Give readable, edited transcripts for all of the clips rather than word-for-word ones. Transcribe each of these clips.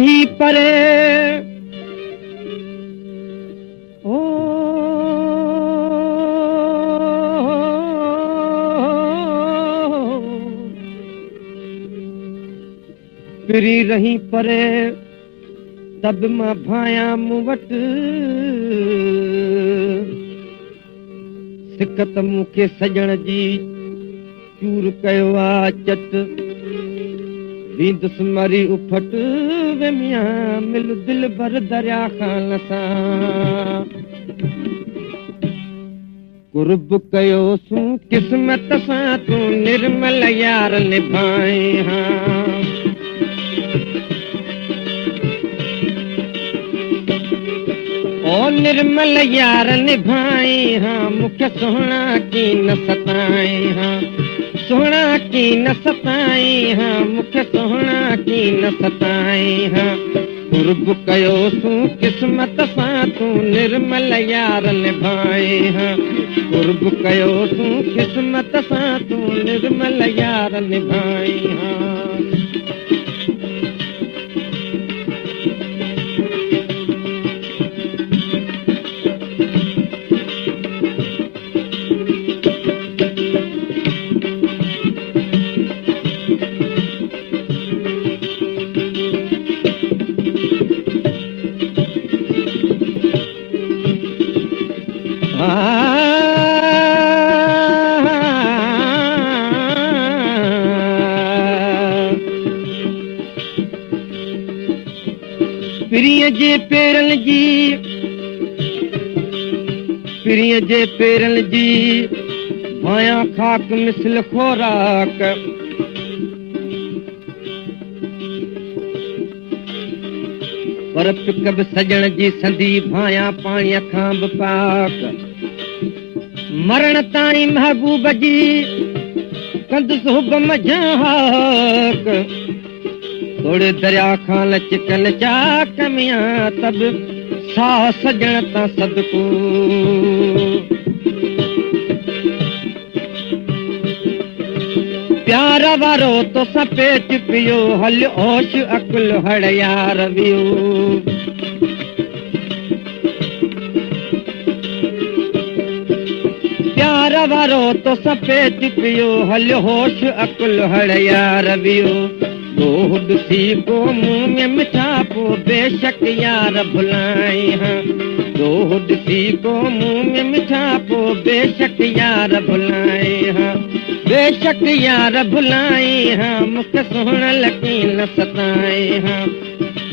रही परे ओ फिरी रही परे तब मां भाया मूं वटि सिकत मूंखे सजण जी चूर कयो आ चट वींदुसि मरी उफट वे मियां मिल दिल भर दरिया खान सां कुर्ब कयो सूं किस्मत सां तूं निर्मल यार निभाए हां ओ निर्मल यार निभाए हां मुखे सोहणा की न सताए हां सोहणा की न सताए हां मुखे सोहणा की न सताए हां कुर्ब कयो सूं किस्मत सां तूं निर्मल यार निभाए हां कुर्ब कयो सूं किस्मत सां तूं निर्मल यार निभाए हां पिरीअ जे पेरनि जी भाया खाक मिसल खोराक पर पिक बि सजण जी संधी भाया पाणीअ खां बि पाक मरण ताईं महबूब जी कंदुसि हुकम झाक थोड़े दरिया खां लचकन चाक मियां तब साह सजण तां सदको प्यार वारो तो सपेच पियो हल होश अकुल हड़ यार वियो प्यार वारो तो सपेच पियो हल होश अकुल हड़ यार वियो दोहद सी को मुंह में मिठा पो बेशक यार भुलाए हां दोहद सी को मुंह में मिठा पो बेशक यार भुलाए हां बेशक यार भुलाए हां मुखे सोहण लकी न सताए हां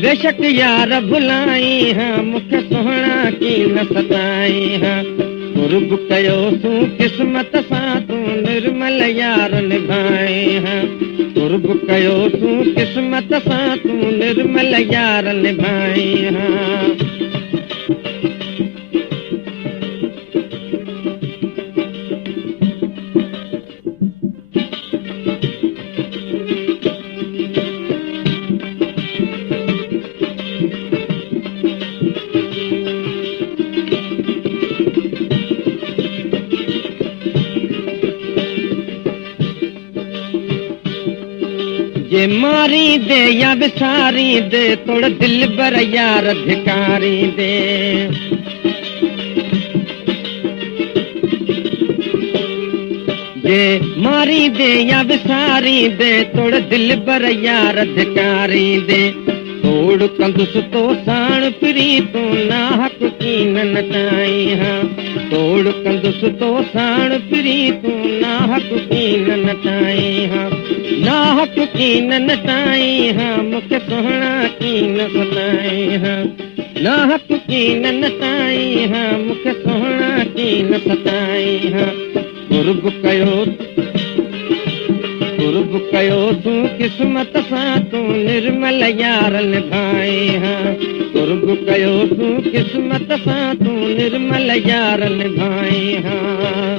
बेशक यार भुलाए हां मुखे सोहणा की न सताए हां कुर्ब कयो सूं किस्मत सां तूं निर्मल यार निभाए हां कुर्ब कयो सूं किस्मत सां तूं निर्मल यार निभाए हां जे मारी दे या विसारी दे तोड़ दिल बर यार धिकारी दे जे मारी दे या विसारी दे तोड़ दिल बर यार धिकारी दे तोड़ कंदुस तो साण फिरी तू ना हक की नचाई हां तोड़ कंदुस तो साण फिरी तू ना हक की नचाई हां ना हक की नचाई हां मुखे सोहणा की न सताई हां ना हक की नचाई हां मुखे सोहणा की न सताई हां कुर्ब कयो तूं किस्मत सां तूं निर्मल यार निभाए हां कुर्ब कयो तूं किस्मत सां तूं निर्मल यार निभाए हां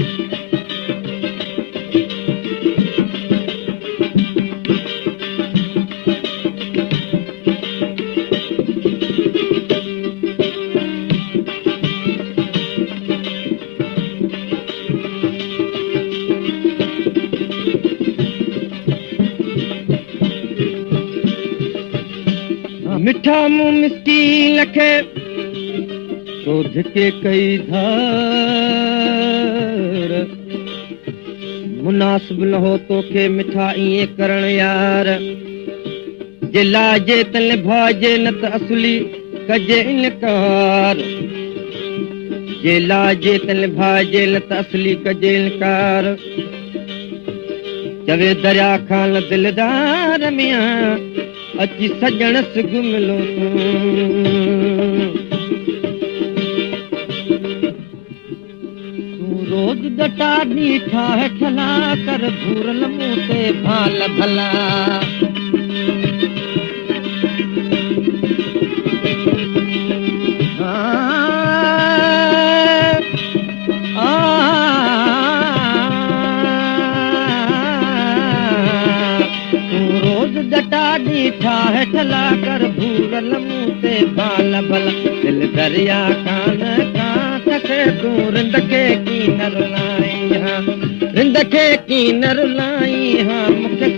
मिठ ॾिठा मूं मिस्कीन खे क्रोध के कई धार मुनासिब न हो तोखे मिठा ईअं करण यार जे लाजे त निभाइजे न त असली कजे इनकार जे लाजे त निभाइजे न त असली कजे इनकार चवे दरिया खान दिलदार मियां अची सजण सिग मिलो तूं रोज दटा ॾीठा हेठला कर भूरल मूं ते भाल भला ॾीठा हेठला कर भूरल मूं ते बाल भला दिल दरिया कान काथे तूं रिंद खे कीन रुलाई हा रिंद खे कीन रुलाई हा मूंखे